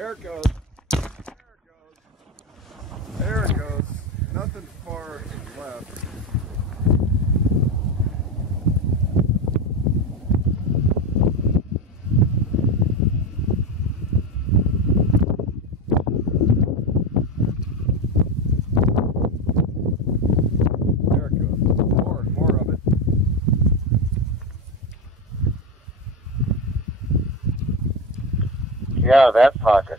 There it goes. There it goes. Nothing far left. There it goes. More of it. Yeah, that pocket.